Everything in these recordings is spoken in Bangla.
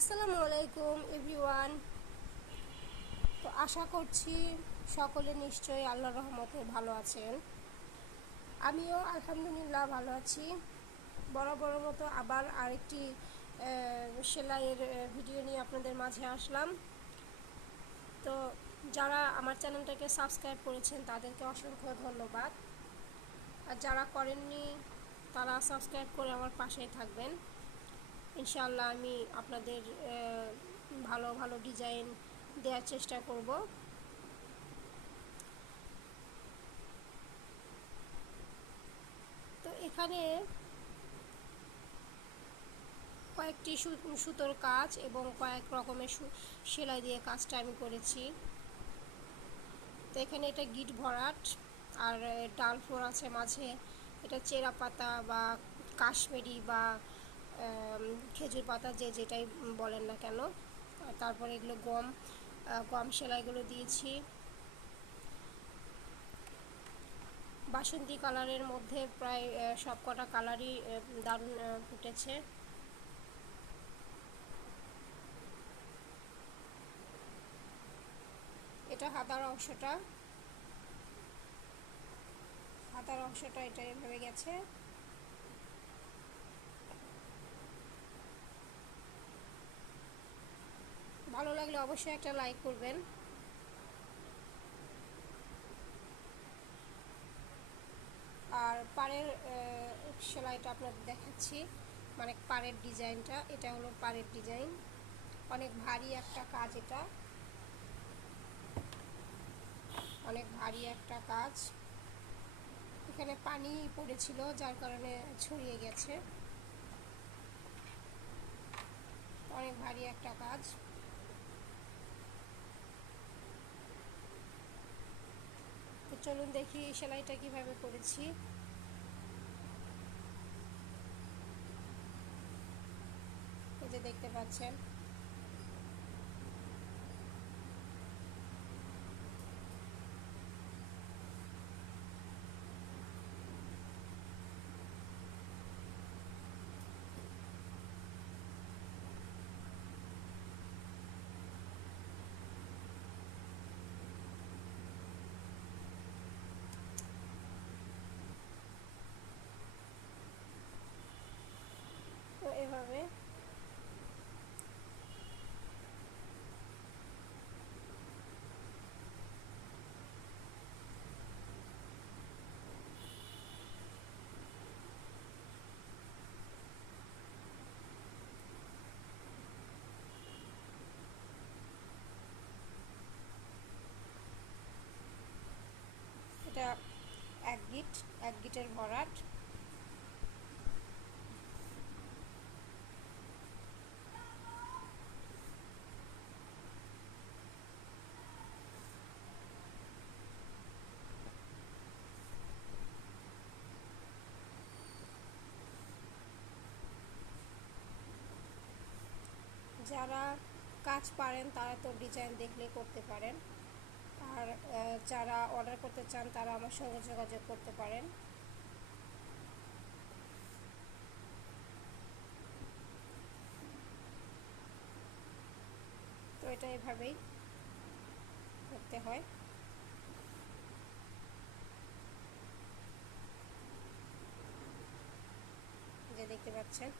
আসসালামু আলাইকুম এভরিওয়ান। তো আশা করছি সকলে নিশ্চয়ই আল্লাহর রহমতে ভালো আছেন। আমিও আলহামদুলিল্লাহ ভালো আছি। বরাবর মতো আবার আরেকটি সেলাইয়ের ভিডিও নিয়ে আপনাদের মাঝে আসলাম। তো যারা আমার চ্যানেলটাকে সাবস্ক্রাইব করেছেন তাদেরকে অসংখ্য ধন্যবাদ, আর যারা করেননি তারা সাবস্ক্রাইব করে আমার পাশেই থাকবেন। ইনশাআল্লাহ আমি আপনাদের ভালো ভালো ডিজাইন দেওয়ার চেষ্টা করব। তো এখানে কয়েকটি সুতোর কাজ এবং কয়েক রকমের সেলাই দিয়ে কাজটা আমি করেছি। তো এখানে এটা গিট ভরাট আর ডাল ফ্লোর আছে মাঝে। এটা চেরা পাতা বা কাশ্মীরি বা খেজুর পাতা যে যেটাই বলেন না কেন। তারপরে এগুলো গম সেলাইগুলো দিয়েছি। বাসন্তী কালারের মধ্যে প্রায় সবকটা কালারই দারুণ ফুটেছে। এটা হাতার অংশটা এটা এভাবে গেছে। ভালো লাগলে অবশ্যই একটা লাইক করবেন। আর পাড়ের সেলাইটা আপনাদের দেখাচ্ছি, মানে পাড়ের ডিজাইনটা। এটা হলো পাড়ের ডিজাইন, অনেক ভারী একটা কাজ। এটা অনেক ভারী একটা কাজ। এখানে পানি পড়েছিল যার কারণে ছড়িয়ে গেছে। অনেক ভারী একটা কাজ। তো চলুন দেখি সেলাইটা কিভাবে করেছি। এই যে দেখতে পাচ্ছেন, তো এভাবে এটা এক গিটের ভরাট। যারা কাজ পারেন তারা তো ডিজাইন দেখলে করতে পারেন, আর যারা অর্ডার করতে চান তারা আমার সঙ্গে যোগাযোগ করতে পারেন। তো এটা এভাবেই করতে হয়, যে দেখতে পাচ্ছেন।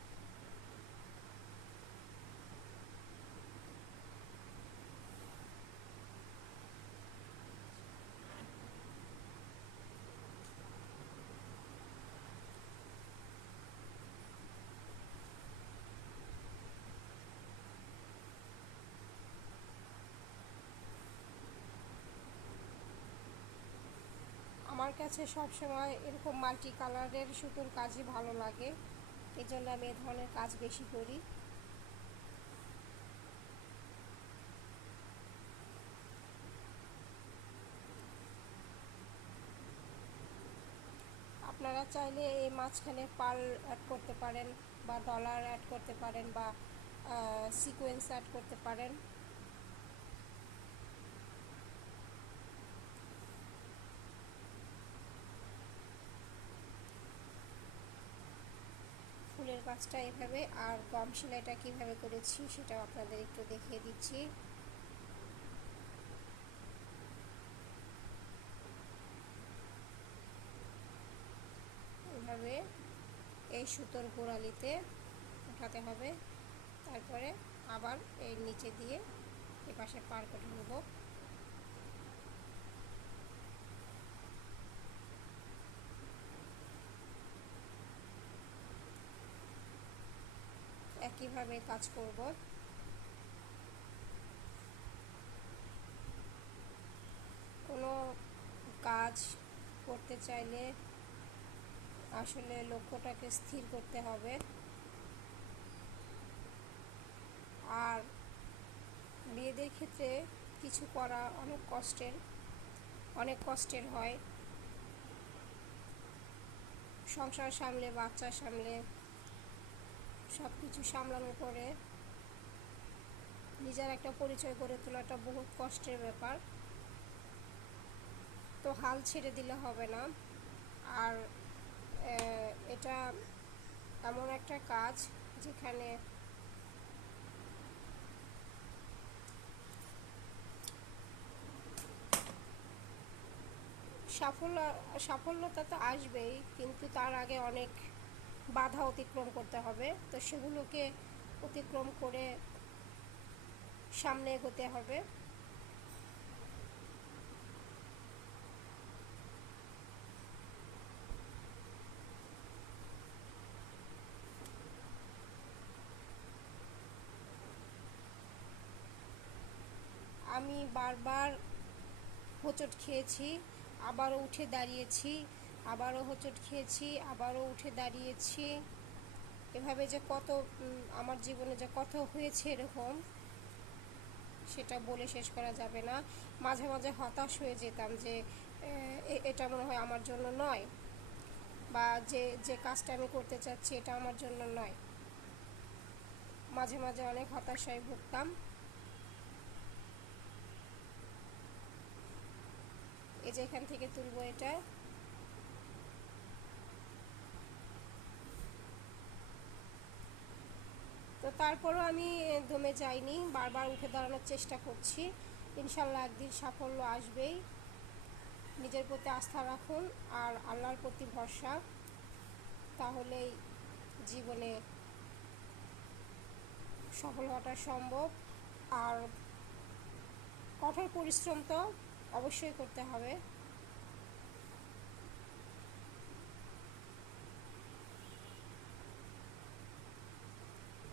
আমার কাছে সবসময় এরকম মাল্টি কালারের সুতোর কাজই ভালো লাগে, এই জন্য আমি এ ধরনের কাজ বেশি করি। আপনারা চাইলে এই মাঝখানে পার্ল অ্যাড করতে পারেন, বা ডলার অ্যাড করতে পারেন, বা সিকোয়েন্স অ্যাড করতে পারেন। ফুলের কাজটা এভাবে, আর গম সেলাইটা কীভাবে করেছি সেটাও আপনাদের একটু দেখিয়ে দিচ্ছি। এভাবে এই সুতোর গোড়ালিতে উঠাতে হবে, তারপরে আবার এর নিচে দিয়ে এপাশে পার করে নেব। একইভাবে কাজ করব। কোনো কাজ করতে চাইলে আসলে লক্ষ্যটাকে স্থির করতে হবে, আর মেয়েদের ক্ষেত্রে কিছু করা অনেক কষ্টের হয়। সংসার সামলে, বাচ্চা সামলে, সব কিছু সামলানোর পরে নিজের একটা পরিচয় গড়ে তোলাটা বহুত কষ্টের ব্যাপার। তো হাল ছেড়ে দিলে হবে না। আর এটা এমন একটা কাজ যেখানে সাফল্যতা তো আসবেই, কিন্তু তার আগে অনেক বাধা অতিক্রম করতে হবে। তো সেগুলোকে অতিক্রম করে সামনে এগোতে হবে। আমি বারবার হোঁচট খেয়েছি, আবারও উঠে দাঁড়িয়েছি, আবারও হোঁচট খেয়েছি, আবারও উঠে দাঁড়িয়েছি। এভাবে যে কত আমার জীবনে যে কত হয়েছে এরকম, সেটা বলে শেষ করা যাবে না। মাঝে মাঝে হতাশ হয়ে যেতাম যে এটা মনে হয় আমার জন্য নয়, বা যে কাজটা আমি করতে চাচ্ছি এটা আমার জন্য নয়। মাঝে মাঝে অনেক হতাশায় ভুগতাম। এই যে এখান থেকে তুলবো এটা। তো তারপরও আমি দমে যাইনি, বারবার উঠে দাঁড়ানোর চেষ্টা করছি। ইনশাল্লাহ একদিন সাফল্য আসবেই। নিজের প্রতি আস্থা রাখুন আর আল্লাহর প্রতি ভরসা, তাহলেই জীবনে সফল হওয়াটা সম্ভব। আর কঠোর পরিশ্রম তো অবশ্যই করতে হবে।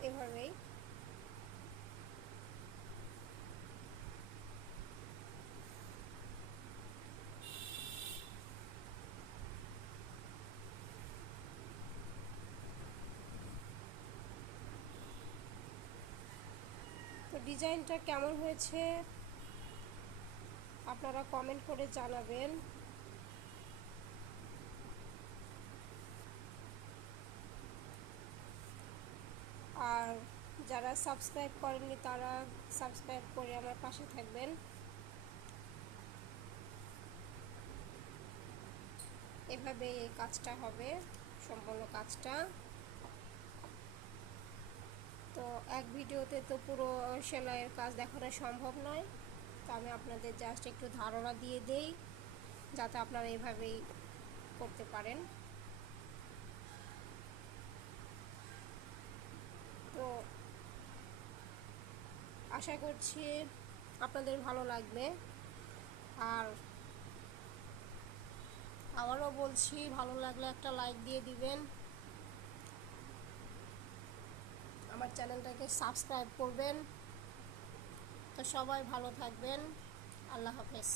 এভাবেই তো ডিজাইনটা কেমন হয়েছে আপনারা কমেন্ট করে জানাবেন। আর যারা সাবস্ক্রাইব করেননি তারা সাবস্ক্রাইব করে আমার পাশে থাকবেন। এভাবে এই কাজটা হবে, সম্পূর্ণ কাজটা। তো এক ভিডিওতে তো পুরো সেলাইয়ের কাজ দেখানো সম্ভব নয়, তো আমি আপনাদের জাস্ট একটু ধারণা দিয়ে দেই যাতে আপনারা এভাবেই করতে পারেন। তো আশা করছি আপনাদের ভালো লাগবে। আর আবারও বলছি, ভালো লাগলে একটা লাইক দিয়ে দিবেন, আমার চ্যানেলটাকে সাবস্ক্রাইব করবেন। তো সবাই ভালো থাকবেন। আল্লাহ হাফেজ।